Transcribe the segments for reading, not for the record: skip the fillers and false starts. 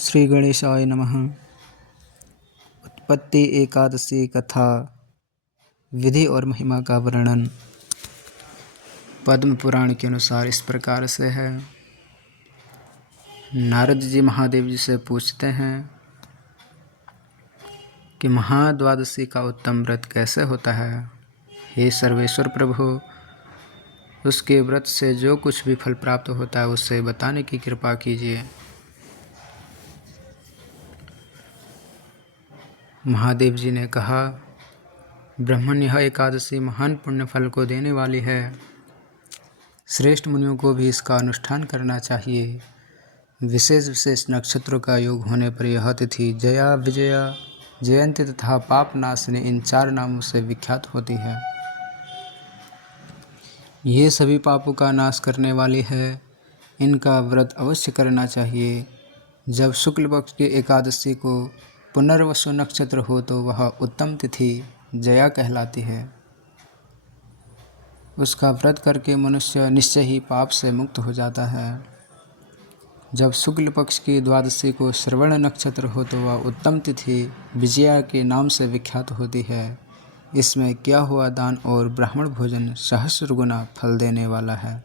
श्री गणेशाय नमः। उत्पत्ति एकादशी कथा विधि और महिमा का वर्णन पद्म पुराण के अनुसार इस प्रकार से है। नारद जी महादेव जी से पूछते हैं कि महाद्वादशी का उत्तम व्रत कैसे होता है। हे सर्वेश्वर प्रभु, उसके व्रत से जो कुछ भी फल प्राप्त होता है उसे बताने की कृपा कीजिए। महादेव जी ने कहा, ब्रह्मण्य यह एकादशी महान पुण्य फल को देने वाली है। श्रेष्ठ मुनियों को भी इसका अनुष्ठान करना चाहिए। विशेष विशेष नक्षत्रों का योग होने पर यह तिथि जया, विजया, जयंती तथा पाप नाशिनी इन 4 नामों से विख्यात होती है। ये सभी पापों का नाश करने वाली है। इनका व्रत अवश्य करना चाहिए। जब शुक्ल पक्ष की एकादशी को पुनर्वसु नक्षत्र हो तो वह उत्तम तिथि जया कहलाती है। उसका व्रत करके मनुष्य निश्चय ही पाप से मुक्त हो जाता है। जब शुक्ल पक्ष की द्वादशी को श्रवण नक्षत्र हो तो वह उत्तम तिथि विजया के नाम से विख्यात होती है। इसमें किया हुआ दान और ब्राह्मण भोजन सहस्र गुना फल देने वाला है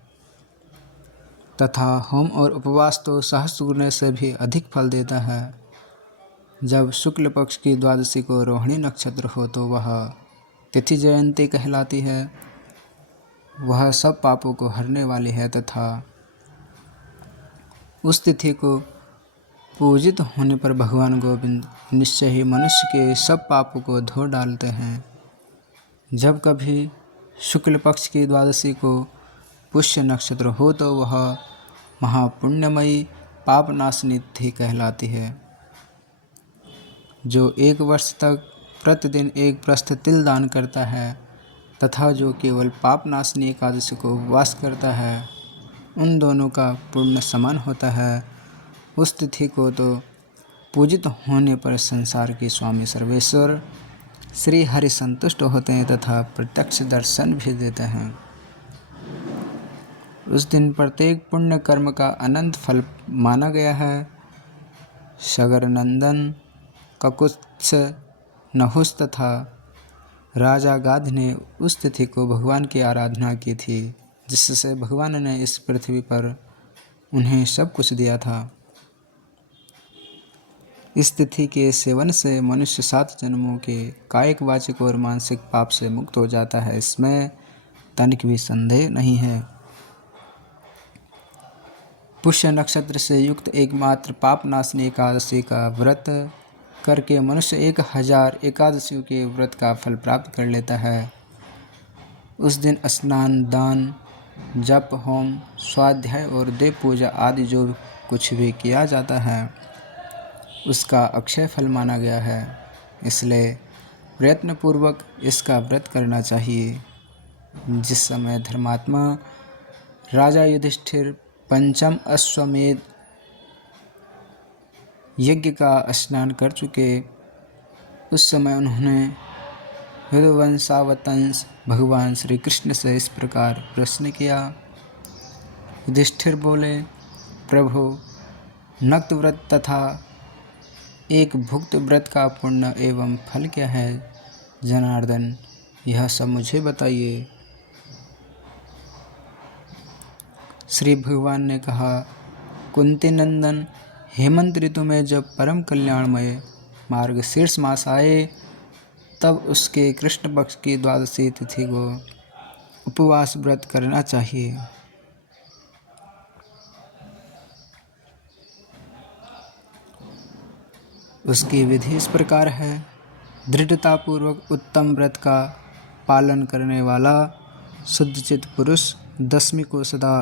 तथा होम और उपवास तो सहस्र गुने से भी अधिक फल देता है। जब शुक्ल पक्ष की द्वादशी को रोहिणी नक्षत्र हो तो वह तिथि जयंती कहलाती है। वह सब पापों को हरने वाली है तथा उस तिथि को पूजित होने पर भगवान गोविंद निश्चय ही मनुष्य के सब पापों को धो डालते हैं। जब कभी शुक्ल पक्ष की द्वादशी को पुष्य नक्षत्र हो तो वह महापुण्यमयी पापनाशनी तिथि कहलाती है। जो 1 वर्ष तक प्रतिदिन 1 प्रस्थ तिल दान करता है तथा जो केवल पापनाशनी एकादशी को उपवास करता है, उन दोनों का पुण्य समान होता है। उस तिथि को तो पूजित होने पर संसार के स्वामी सर्वेश्वर श्री हरि संतुष्ट होते हैं तथा प्रत्यक्ष दर्शन भी देते हैं। उस दिन प्रत्येक पुण्य कर्म का अनंत फल माना गया है। सगर नंदन, ककुत्स, नहुस तथा राजा गाध ने उस तिथि को भगवान की आराधना की थी, जिससे भगवान ने इस पृथ्वी पर उन्हें सब कुछ दिया था। इस तिथि के सेवन से मनुष्य 7 जन्मों के कायिक, वाचिक और मानसिक पाप से मुक्त हो जाता है। इसमें तनिक भी संदेह नहीं है। पुष्य नक्षत्र से युक्त एकमात्र पापनाशनी एकादशी का व्रत करके मनुष्य 1000 एकादशियों के व्रत का फल प्राप्त कर लेता है। उस दिन स्नान, दान, जप, होम, स्वाध्याय और देव पूजा आदि जो कुछ भी किया जाता है उसका अक्षय फल माना गया है। इसलिए प्रयत्नपूर्वक इसका व्रत करना चाहिए। जिस समय धर्मात्मा राजा युधिष्ठिर पंचम अश्वमेध यज्ञ का स्नान कर चुके, उस समय उन्होंने यदुवंशावतंस भगवान श्री कृष्ण से इस प्रकार प्रश्न किया। युधिष्ठिर बोले, प्रभु, नक्त व्रत तथा एक भुक्त व्रत का पुण्य एवं फल क्या है? जनार्दन, यह सब मुझे बताइए। श्री भगवान ने कहा, कुंती नंदन, हेमंत ऋतु में जब परम कल्याणमय मार्गशीर्ष मास आए तब उसके कृष्ण पक्ष की द्वादशी तिथि को उपवास व्रत करना चाहिए। उसकी विधि इस प्रकार है। दृढ़तापूर्वक उत्तम व्रत का पालन करने वाला शुद्धचित पुरुष 10वीं को सदा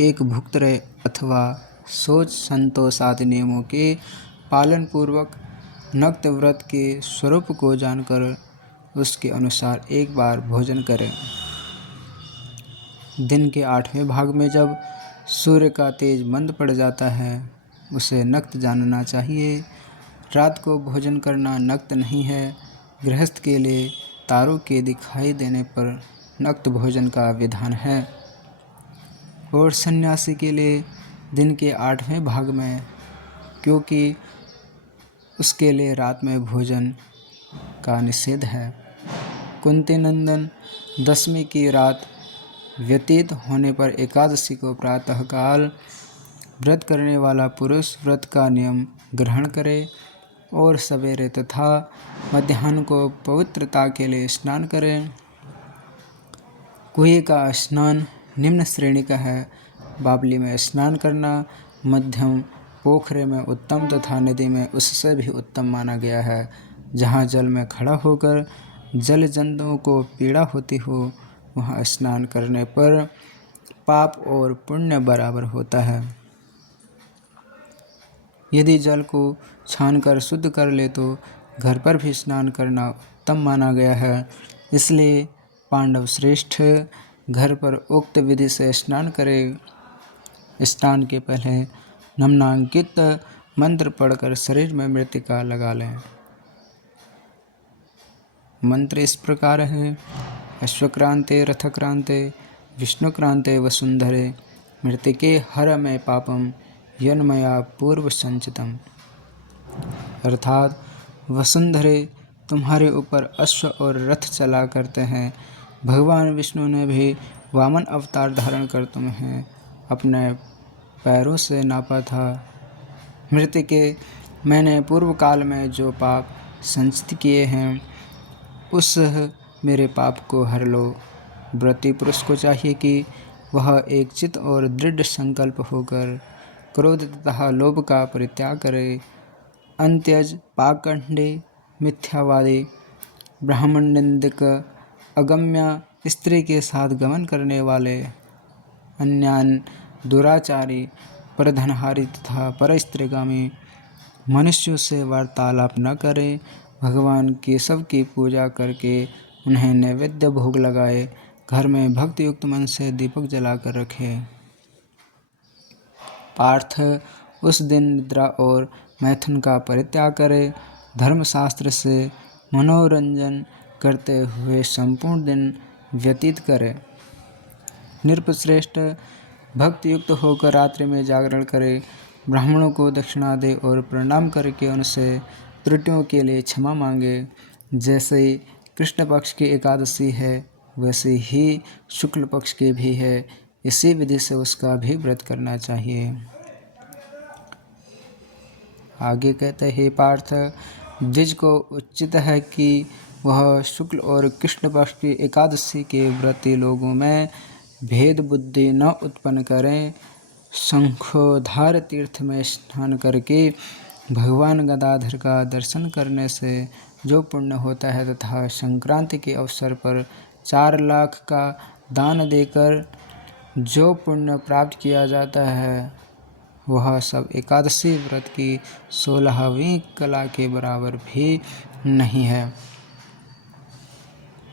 एक भुक्त रहे अथवा सोच, संतोष आदि नियमों के पालन पूर्वक नक्त व्रत के स्वरूप को जानकर उसके अनुसार एक बार भोजन करें। दिन के 8वें भाग में जब सूर्य का तेज मंद पड़ जाता है उसे नक्त जानना चाहिए। रात को भोजन करना नक्त नहीं है। गृहस्थ के लिए तारों के दिखाई देने पर नक्त भोजन का विधान है और सन्यासी के लिए दिन के 8वें भाग में क्योंकि उसके लिए रात में भोजन का निषेध है। कुंती नंदन, दशमी की रात व्यतीत होने पर एकादशी को प्रातःकाल व्रत करने वाला पुरुष व्रत का नियम ग्रहण करे और सवेरे तथा मध्याह्न को पवित्रता के लिए स्नान करे। कुएं का स्नान निम्न श्रेणी का है। बावली में स्नान करना मध्यम, पोखरे में उत्तम तथा नदी में उससे भी उत्तम माना गया है। जहाँ जल में खड़ा होकर जल जंतुओं को पीड़ा होती हो वहाँ स्नान करने पर पाप और पुण्य बराबर होता है। यदि जल को छानकर शुद्ध कर ले तो घर पर भी स्नान करना उत्तम माना गया है। इसलिए पांडव श्रेष्ठ घर पर उक्त विधि से स्नान करें। स्नान के पहले निम्नांकित मंत्र पढ़कर शरीर में मृत्तिका लगा लें। मंत्र इस प्रकार है: अश्वक्रांते रथक्रांते विष्णुक्रांते वसुंधरे मृत्तिके हर में पापम यन्मया पूर्व संचितम। अर्थात वसुंधरे, तुम्हारे ऊपर अश्व और रथ चला करते हैं। भगवान विष्णु ने भी वामन अवतार धारण कर तुम्हें अपने पैरों से नापा था। मृत्तिके, मैंने पूर्व काल में जो पाप संचित किए हैं उस मेरे पाप को हर लो। व्रती पुरुष को चाहिए कि वह एक चित और दृढ़ संकल्प होकर क्रोध तथा लोभ का परित्याग करे। अंत्यज, पाखंडी, मिथ्यावादी, ब्राह्मण निंदक, अगम्य, स्त्री के साथ गमन करने वाले, अन्यान, दुराचारी, परधनहारी तथा परस्त्रीगामी मनुष्यों से वार्तालाप न करे। भगवान केशव की पूजा करके उन्हें नैवेद्य भोग लगाए। घर में भक्ति युक्त मन से दीपक जलाकर रखे। पार्थ, उस दिन निद्रा और मैथुन का परित्याग करे। धर्मशास्त्र से मनोरंजन करते हुए संपूर्ण दिन व्यतीत करे। नृपश्रेष्ठ, भक्ति युक्त होकर रात्रि में जागरण करे। ब्राह्मणों को दक्षिणा दे और प्रणाम करके उनसे त्रुटियों के लिए क्षमा मांगे। जैसे कृष्ण पक्ष की एकादशी है वैसे ही शुक्ल पक्ष की भी है। इसी विधि से उसका भी व्रत करना चाहिए। आगे कहते हैं, पार्थ, द्विज को उचित है कि वह शुक्ल और कृष्ण पक्ष की एकादशी के व्रती लोगों में भेद बुद्धि न उत्पन्न करें। शंखोधार तीर्थ में स्नान करके भगवान गदाधर का दर्शन करने से जो पुण्य होता है तथा संक्रांति के अवसर पर 4 लाख का दान देकर जो पुण्य प्राप्त किया जाता है वह सब एकादशी व्रत की 16वीं कला के बराबर भी नहीं है।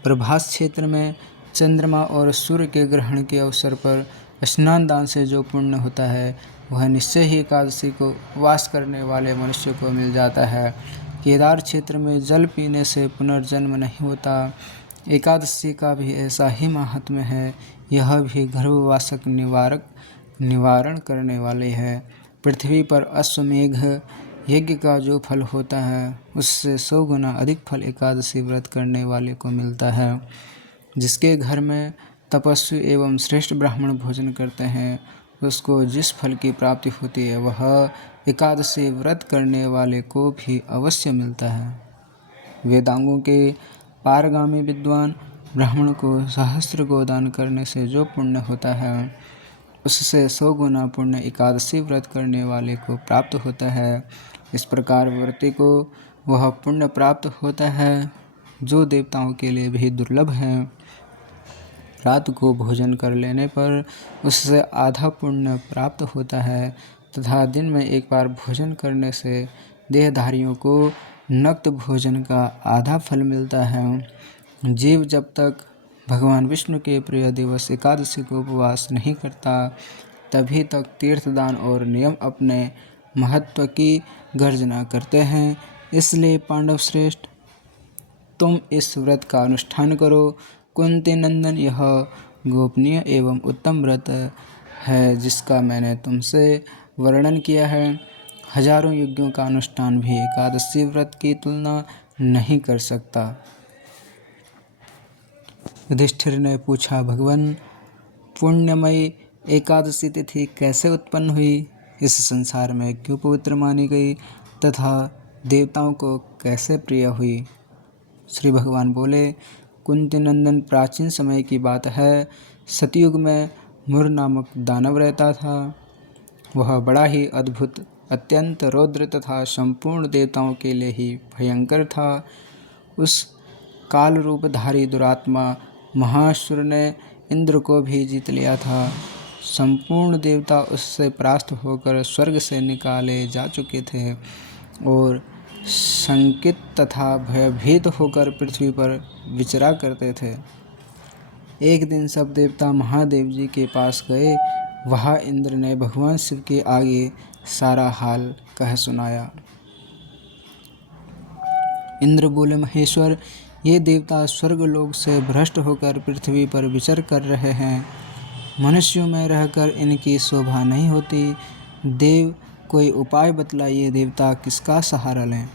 प्रभास क्षेत्र में चंद्रमा और सूर्य के ग्रहण के अवसर पर स्नान दान से जो पुण्य होता है वह निश्चय ही एकादशी को उपवास करने वाले मनुष्य को मिल जाता है। केदार क्षेत्र में जल पीने से पुनर्जन्म नहीं होता। एकादशी का भी ऐसा ही महात्म्य है। यह भी गर्भवासक निवारण करने वाले है। पृथ्वी पर अश्वमेघ यज्ञ का जो फल होता है उससे 100 गुना अधिक फल एकादशी व्रत करने वाले को मिलता है। जिसके घर में तपस्वी एवं श्रेष्ठ ब्राह्मण भोजन करते हैं उसको जिस फल की प्राप्ति होती है वह एकादशी व्रत करने वाले को भी अवश्य मिलता है। वेदांगों के पारगामी विद्वान ब्राह्मण को सहस्त्र गोदान करने से जो पुण्य होता है उससे 100 गुना पुण्य एकादशी व्रत करने वाले को प्राप्त होता है। इस प्रकार व्रती को वह पुण्य प्राप्त होता है जो देवताओं के लिए भी दुर्लभ है। रात को भोजन कर लेने पर उससे आधा पुण्य प्राप्त होता है तथा दिन में एक बार भोजन करने से देहधारियों को नक्त भोजन का आधा फल मिलता है। जीव जब तक भगवान विष्णु के प्रिय दिवस एकादशी को उपवास नहीं करता तभी तक तीर्थदान और नियम अपने महत्व की गर्जना करते हैं। इसलिए पांडव श्रेष्ठ, तुम इस व्रत का अनुष्ठान करो। कुंती नंदन, यह गोपनीय एवं उत्तम व्रत है जिसका मैंने तुमसे वर्णन किया है। हजारों यज्ञों का अनुष्ठान भी एकादशी व्रत की तुलना नहीं कर सकता। युधिष्ठिर ने पूछा, भगवान, पुण्यमयी एकादशी तिथि कैसे उत्पन्न हुई, इस संसार में क्यों पवित्र मानी गई तथा देवताओं को कैसे प्रिय हुई? श्री भगवान बोले, कुंती नंदन, प्राचीन समय की बात है। सतयुग में मुर नामक दानव रहता था। वह बड़ा ही अद्भुत, अत्यंत रौद्र तथा संपूर्ण देवताओं के लिए ही भयंकर था। उस काल रूपधारी दुरात्मा महासुर ने इंद्र को भी जीत लिया था। संपूर्ण देवता उससे परास्त होकर स्वर्ग से निकाले जा चुके थे और शंकित तथा भयभीत होकर पृथ्वी पर विचरा करते थे। एक दिन सब देवता महादेव जी के पास गए। वहाँ इंद्र ने भगवान शिव के आगे सारा हाल कह सुनाया। इंद्र बोले, महेश्वर, ये देवता स्वर्गलोक से भ्रष्ट होकर पृथ्वी पर विचर कर रहे हैं। मनुष्यों में रहकर इनकी शोभा नहीं होती। देव, कोई उपाय बतलाइए, देवता किसका सहारा लें?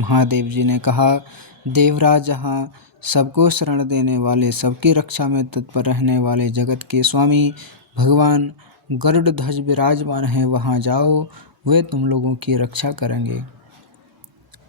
महादेव जी ने कहा, देवराज, जहाँ सबको शरण देने वाले, सबकी रक्षा में तत्पर रहने वाले जगत के स्वामी भगवान गरुड़ ध्वज विराजमान हैं, वहाँ जाओ, वे तुम लोगों की रक्षा करेंगे।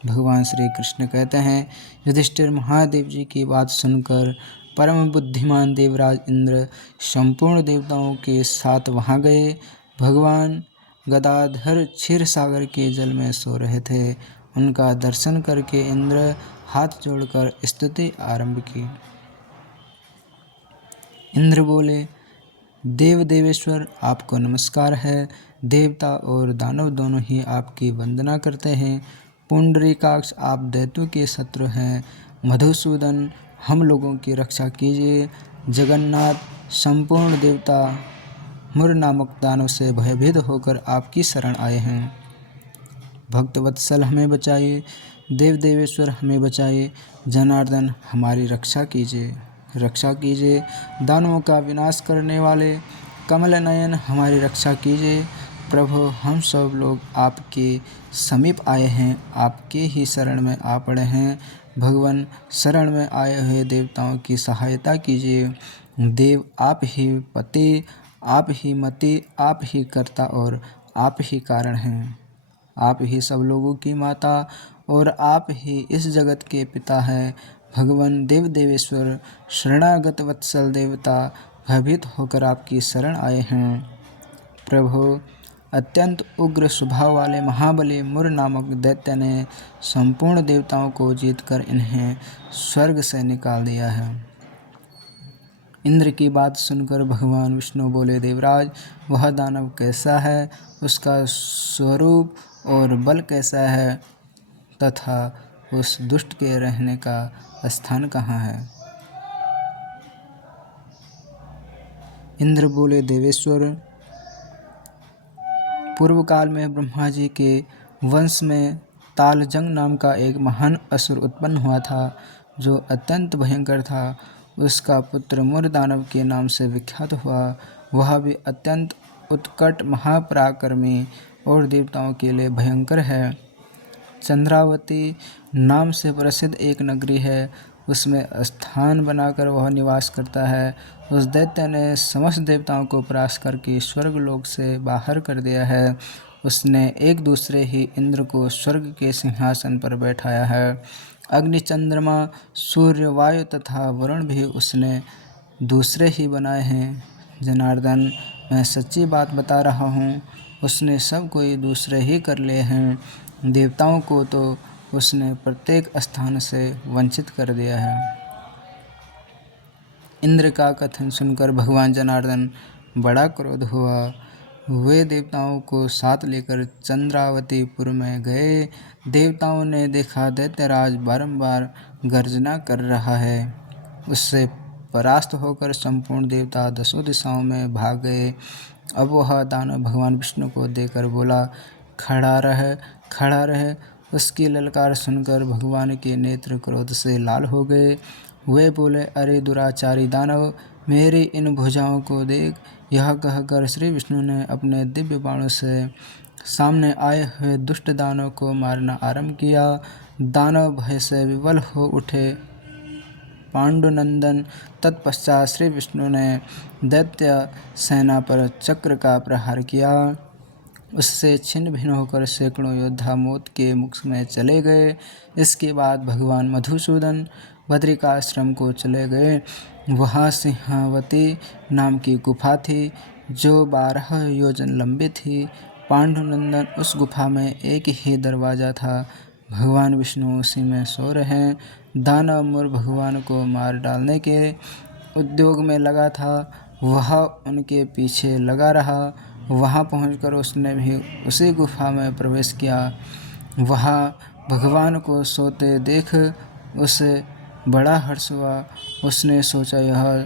भगवान श्री कृष्ण कहते हैं, युधिष्ठिर महादेव जी की बात सुनकर परम बुद्धिमान देवराज इंद्र संपूर्ण देवताओं के साथ वहाँ गए। भगवान गदाधर क्षीर सागर के जल में सो रहे थे। उनका दर्शन करके इंद्र हाथ जोड़कर स्तुति आरंभ की। इंद्र बोले, देव देवेश्वर, आपको नमस्कार है। देवता और दानव दोनों ही आपकी वंदना करते हैं। पुंडरीकाक्ष, आप दैत्यों के शत्रु हैं। मधुसूदन, हम लोगों की रक्षा कीजिए। जगन्नाथ, संपूर्ण देवता मुर नामक दानव से भयभीत होकर आपकी शरण आए हैं। भक्तवत्सल, हमें बचाइए। देव देवेश्वर, हमें बचाइए। जनार्दन, हमारी रक्षा कीजिए, रक्षा कीजिए। दानवों का विनाश करने वाले कमल नयन, हमारी रक्षा कीजिए। प्रभु, हम सब लोग आपके समीप आए हैं, आपके ही शरण में आ पड़े हैं। भगवान, शरण में आए हुए देवताओं की सहायता कीजिए। देव, आप ही पति, आप ही मति, आप ही कर्ता और आप ही कारण हैं। आप ही सब लोगों की माता और आप ही इस जगत के पिता हैं। भगवान देव देवेश्वर, शरणागत वत्सल देवता भयभीत होकर आपकी शरण आए हैं। प्रभु, अत्यंत उग्र स्वभाव वाले महाबली मुर नामक दैत्य ने संपूर्ण देवताओं को जीतकर इन्हें स्वर्ग से निकाल दिया है। इंद्र की बात सुनकर भगवान विष्णु बोले, देवराज, वह दानव कैसा है, उसका स्वरूप और बल कैसा है तथा उस दुष्ट के रहने का स्थान कहाँ है? इंद्र बोले, देवेश्वर, पूर्व काल में ब्रह्मा जी के वंश में तालजंग नाम का एक महान असुर उत्पन्न हुआ था, जो अत्यंत भयंकर था। उसका पुत्र मुर दानव के नाम से विख्यात हुआ। वह भी अत्यंत उत्कट, महापराक्रमी और देवताओं के लिए भयंकर है। चंद्रावती नाम से प्रसिद्ध एक नगरी है, उसमें स्थान बनाकर वह निवास करता है। उस दैत्य ने समस्त देवताओं को परास्त करके स्वर्गलोक से बाहर कर दिया है। उसने एक दूसरे ही इंद्र को स्वर्ग के सिंहासन पर बैठाया है। अग्नि, चंद्रमा, सूर्य, वायु तथा वरुण भी उसने दूसरे ही बनाए हैं। जनार्दन, मैं सच्ची बात बता रहा हूँ, उसने सब कोई दूसरे ही कर लिए हैं। देवताओं को तो उसने प्रत्येक स्थान से वंचित कर दिया है। इंद्र का कथन सुनकर भगवान जनार्दन बड़ा क्रोध हुआ। वे देवताओं को साथ लेकर चंद्रावतीपुर में गए। देवताओं ने देखा दैत्यराज बारंबार गर्जना कर रहा है। उससे परास्त होकर संपूर्ण देवता दसों दिशाओं में भाग गए। अब वह दानव भगवान विष्णु को देखकर बोला, खड़ा रह, खड़ा रह। उसकी ललकार सुनकर भगवान के नेत्र क्रोध से लाल हो गए। वे बोले, अरे दुराचारी दानव, मेरी इन भुजाओं को देख। यह कहकर श्री विष्णु ने अपने दिव्य बाणों से सामने आए हुए दुष्ट दानव को मारना आरंभ किया। दानव भय से विवल हो उठे। पांडुनंदन तत्पश्चात श्री विष्णु ने दैत्य सेना पर चक्र का प्रहार किया। उससे छिन्न भिन्न होकर सैकड़ों योद्धा मौत के मुख में चले गए। इसके बाद भगवान मधुसूदन बद्रिकाश्रम को चले गए। वहाँ सिंहावती नाम की गुफा थी जो 12 योजन लंबी थी। पांडुनंदन उस गुफा में एक ही दरवाज़ा था। भगवान विष्णु उसी में सो रहे। दानव मुर भगवान को मार डालने के उद्योग में लगा था। वह उनके पीछे लगा रहा। वहां पहुंचकर उसने भी उसी गुफा में प्रवेश किया। वहां भगवान को सोते देख उसे बड़ा हर्ष हुआ। उसने सोचा यह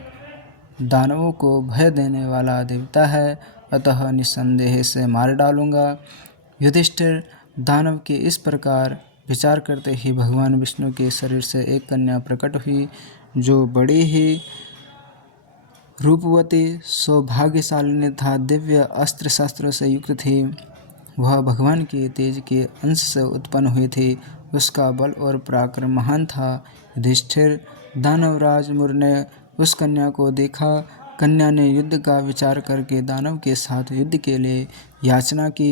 दानवों को भय देने वाला देवता है, अतः निस्संदेह से मार डालूंगा। युधिष्ठिर दानव के इस प्रकार विचार करते ही भगवान विष्णु के शरीर से एक कन्या प्रकट हुई जो बड़ी ही रूपवती सौभाग्यशालिनी तथा दिव्य अस्त्र शस्त्रों से युक्त थी। वह भगवान के तेज के अंश से उत्पन्न हुई थी। उसका बल और पराक्रम महान था। युधिष्ठिर दानवराज मुर ने उस कन्या को देखा। कन्या ने युद्ध का विचार करके दानव के साथ युद्ध के लिए याचना की।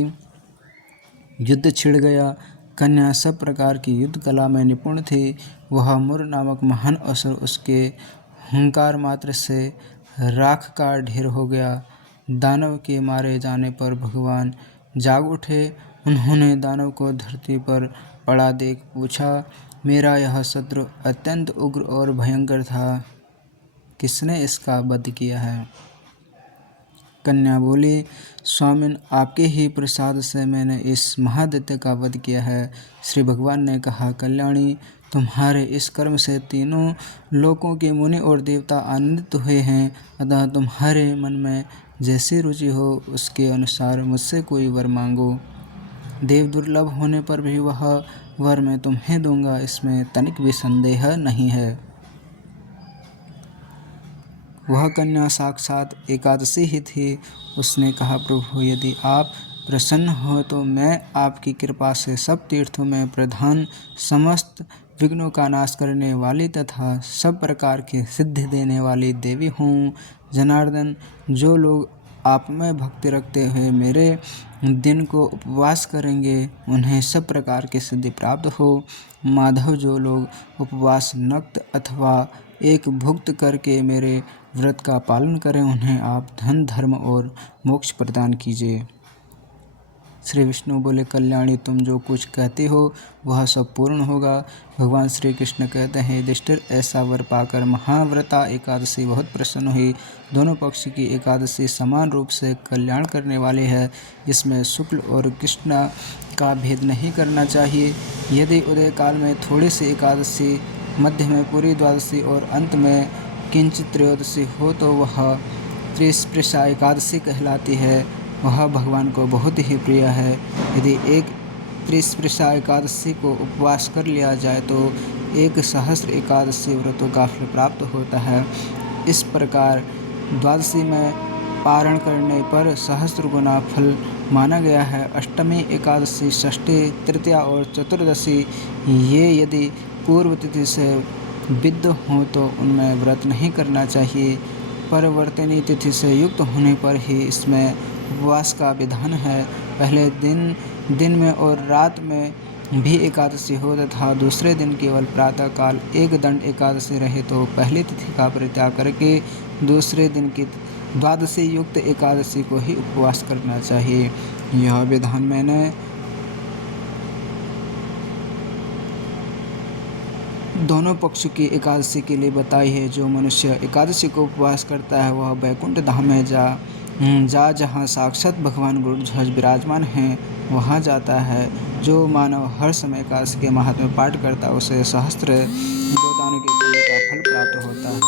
युद्ध छिड़ गया। कन्या सब प्रकार की युद्ध कला में निपुण थी। वह मुर नामक महान असुर उसके हुंकार मात्र से राख का ढेर हो गया। दानव के मारे जाने पर भगवान जाग उठे। उन्होंने दानव को धरती पर पड़ा देख पूछा, मेरा यह शत्रु अत्यंत उग्र और भयंकर था, किसने इसका वध किया है? कन्या बोली, स्वामिन, आपके ही प्रसाद से मैंने इस महादैत्य का वध किया है। श्री भगवान ने कहा, कल्याणी, तुम्हारे इस कर्म से तीनों लोकों के मुनि और देवता आनंदित हुए हैं। अतः तुम्हारे मन में जैसी रुचि हो उसके अनुसार मुझसे कोई वर मांगो। देव दुर्लभ होने पर भी वह वर मैं तुम्हें दूंगा, इसमें तनिक भी संदेह नहीं है। वह कन्या साक्षात एकादशी ही थी। उसने कहा, प्रभु, यदि आप प्रसन्न हो तो मैं आपकी कृपा से सब तीर्थों में प्रधान, समस्त विघ्नों का नाश करने वाली तथा सब प्रकार की सिद्धि देने वाली देवी हूँ। जनार्दन, जो लोग आप में भक्ति रखते हुए मेरे दिन को उपवास करेंगे उन्हें सब प्रकार की सिद्धि प्राप्त हो। माधव, जो लोग उपवास नक्त अथवा एक भुक्त करके मेरे व्रत का पालन करें उन्हें आप धन, धर्म और मोक्ष प्रदान कीजिए। श्री विष्णु बोले, कल्याणी, तुम जो कुछ कहती हो वह सब पूर्ण होगा। भगवान श्री कृष्ण कहते हैं, युधिष्ठिर, ऐसा वर पाकर महाव्रता एकादशी बहुत प्रसन्न हुई। दोनों पक्ष की एकादशी समान रूप से कल्याण करने वाली है। इसमें शुक्ल और कृष्ण का भेद नहीं करना चाहिए। यदि उदय काल में थोड़ी सी एकादशी, मध्य में पूरी द्वादशी और अंत में किंचित त्रयोदशी हो तो वह त्रिस्पृशा एकादशी कहलाती है। वह भगवान को बहुत ही प्रिय है। यदि एक त्रिस्पृशा एकादशी को उपवास कर लिया जाए तो 1,000 एकादशी व्रतों का फल प्राप्त होता है। इस प्रकार द्वादशी में पारण करने पर 1000 गुना फल माना गया है। अष्टमी, एकादशी, षष्ठी, तृतीया और चतुर्दशी ये यदि पूर्व तिथि से विद्ध हों तो उनमें व्रत नहीं करना चाहिए। परिवर्तनी तिथि से युक्त होने पर ही इसमें उपवास का विधान है। पहले दिन में और रात में भी एकादशी हो तथा दूसरे दिन केवल प्रातः काल एक दंड एकादशी रहे तो पहली तिथि का परित्याग करके दूसरे दिन की द्वादशी युक्त एकादशी को ही उपवास करना चाहिए। यह विधान मैंने दोनों पक्ष की एकादशी के लिए बताई है। जो मनुष्य एकादशी को उपवास करता है वह वैकुंठ धाम में जहाँ साक्षात भगवान गरुड़ध्वज विराजमान हैं वहाँ जाता है। जो मानव हर समय एकादशी के महात्म्य पाठ करता है उसे 1000 गोदानों के पुण्य का फल प्राप्त होता है।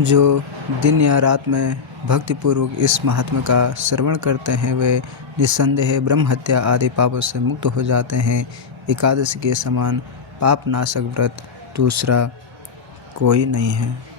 जो दिन या रात में भक्तिपूर्वक इस महात्म्य का श्रवण करते हैं वे निस्संदेह ब्रह्म हत्या आदि पापों से मुक्त हो जाते हैं। एकादशी के समान पापनाशक व्रत दूसरा कोई नहीं है।